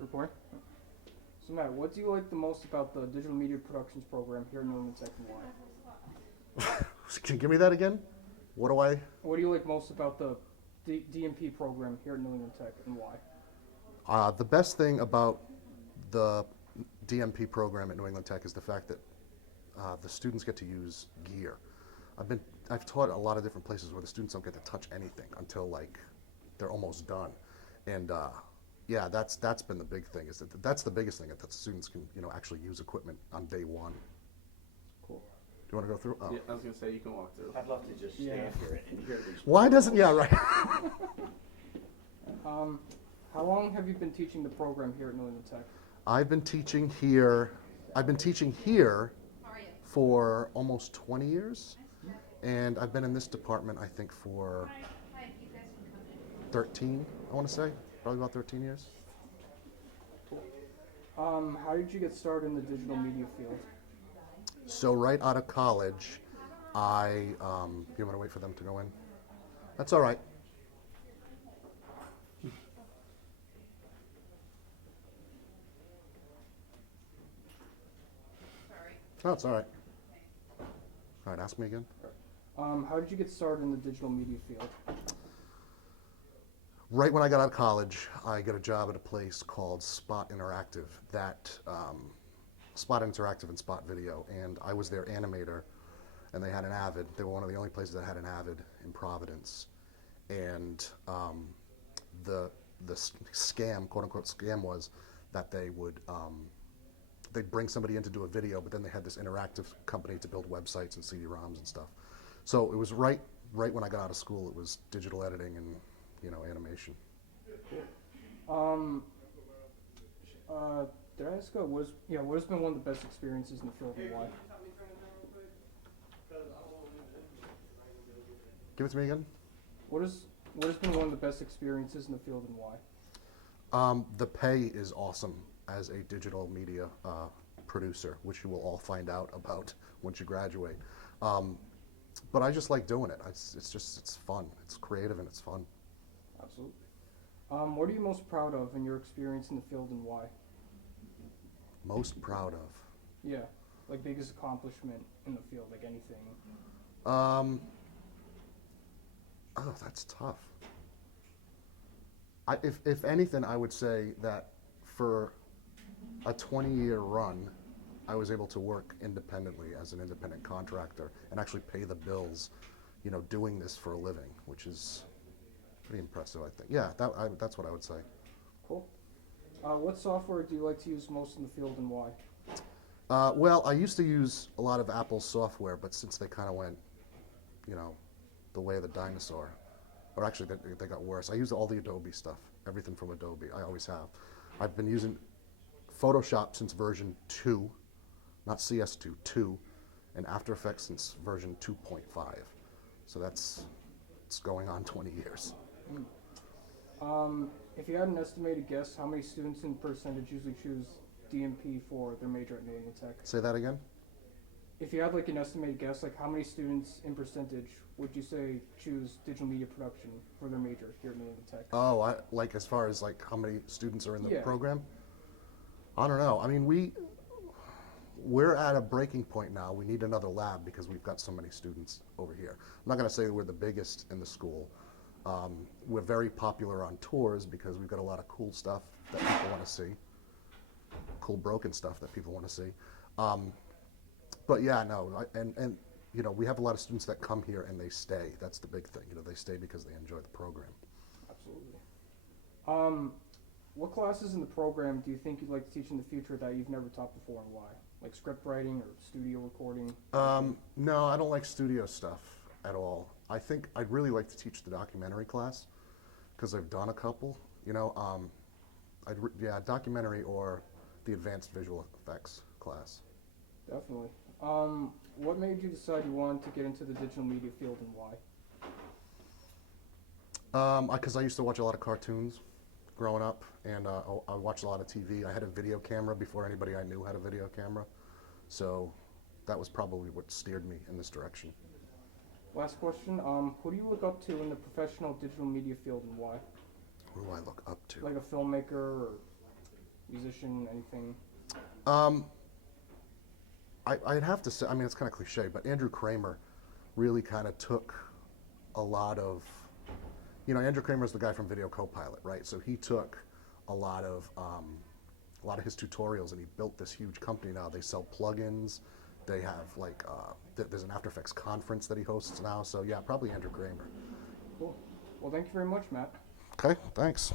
Recording? So Matt, what do you like the most about the digital media productions program here at New England Tech and why? Can you give me that again? What do I? What do you like most about the DMP program here at New England Tech and why? The best thing about the DMP program at New England Tech is the fact that the students get to use gear. I've taught a lot of different places where the students don't get to touch anything until like they're almost done, and yeah, that's been the big thing. Is that's the biggest thing that the students can actually use equipment on day one. Cool. Do you want to go through? Oh. Yeah, I was gonna say you can walk through. I'd love to just stand here and hear these. Why doesn't? Yeah, right. How long have you been teaching the program here at New England Tech? I've been teaching here. I've been teaching here for almost 20 years, and I've been in this department I think for 13. I want to say probably about 13 years. Cool. How did you get started in the digital media field? So right out of college, you want to wait for them to go in? That's all right. Oh, it's all right. All right, ask me again. How did you get started in the digital media field? Right when I got out of college, I got a job at a place called Spot Interactive. Spot Interactive and Spot Video, and I was their animator, and they had an Avid. They were one of the only places that had an Avid in Providence, and the scam, quote unquote scam, was that they'd bring somebody in to do a video, but then they had this interactive company to build websites and CD-ROMs and stuff. So it was right when I got out of school. It was digital editing and animation. Cool. Did I ask what has been one of the best experiences in the field and why? Give it to me again. What has been one of the best experiences in the field and why? The pay is awesome as a digital media producer, which you will all find out about once you graduate. But I just like doing it. It's fun. It's creative and it's fun. Absolutely. What are you most proud of in your experience in the field and why? Most proud of? Yeah, like biggest accomplishment in the field, like anything. Oh, that's tough. If anything, I would say that for a 20-year run, I was able to work independently as an independent contractor and actually pay the bills, doing this for a living, which is pretty impressive, I think. Yeah, that's what I would say. Cool. What software do you like to use most in the field and why? Well, I used to use a lot of Apple's software, but since they kind of went, the way of the dinosaur, or actually they got worse. I use all the Adobe stuff, everything from Adobe. I always have. I've been using Photoshop since version 2, not CS2, 2, and After Effects since version 2.5. So it's going on 20 years. If you had an estimated guess, how many students in percentage usually choose DMP for their major at New England Tech? Say that again? If you had like an estimated guess, like how many students in percentage would you say choose digital media production for their major here at New England Tech? Oh, like as far as like how many students are in the Yeah. program? I don't know. I mean, we're at a breaking point now. We need another lab because we've got so many students over here. I'm not going to say we're the biggest in the school. We're very popular on tours because we've got a lot of cool stuff that people want to see. Cool broken stuff that people want to see. But yeah, no, and we have a lot of students that come here and they stay. That's the big thing. They stay because they enjoy the program. Absolutely. What classes in the program do you think you'd like to teach in the future that you've never taught before and why? Like script writing or studio recording? No, I don't like studio stuff at all. I think I'd really like to teach the documentary class because I've done a couple. Documentary or the advanced visual effects class. Definitely. What made you decide you wanted to get into the digital media field and why? Because I used to watch a lot of cartoons growing up, and I watched a lot of TV. I had a video camera before anybody I knew had a video camera, so that was probably what steered me in this direction. Last question. Who do you look up to in the professional digital media field and why? Who do I look up to? Like a filmmaker or musician, anything? I'd have to say, I mean, it's kind of cliche, but Andrew Kramer really kind of took a lot of, Andrew Kramer's the guy from Video Copilot, right? So he took a lot of his tutorials and he built this huge company now. They sell plugins. They have there's an After Effects conference that he hosts now. So yeah, probably Andrew Kramer. Cool. Well, thank you very much, Matt. Okay, thanks.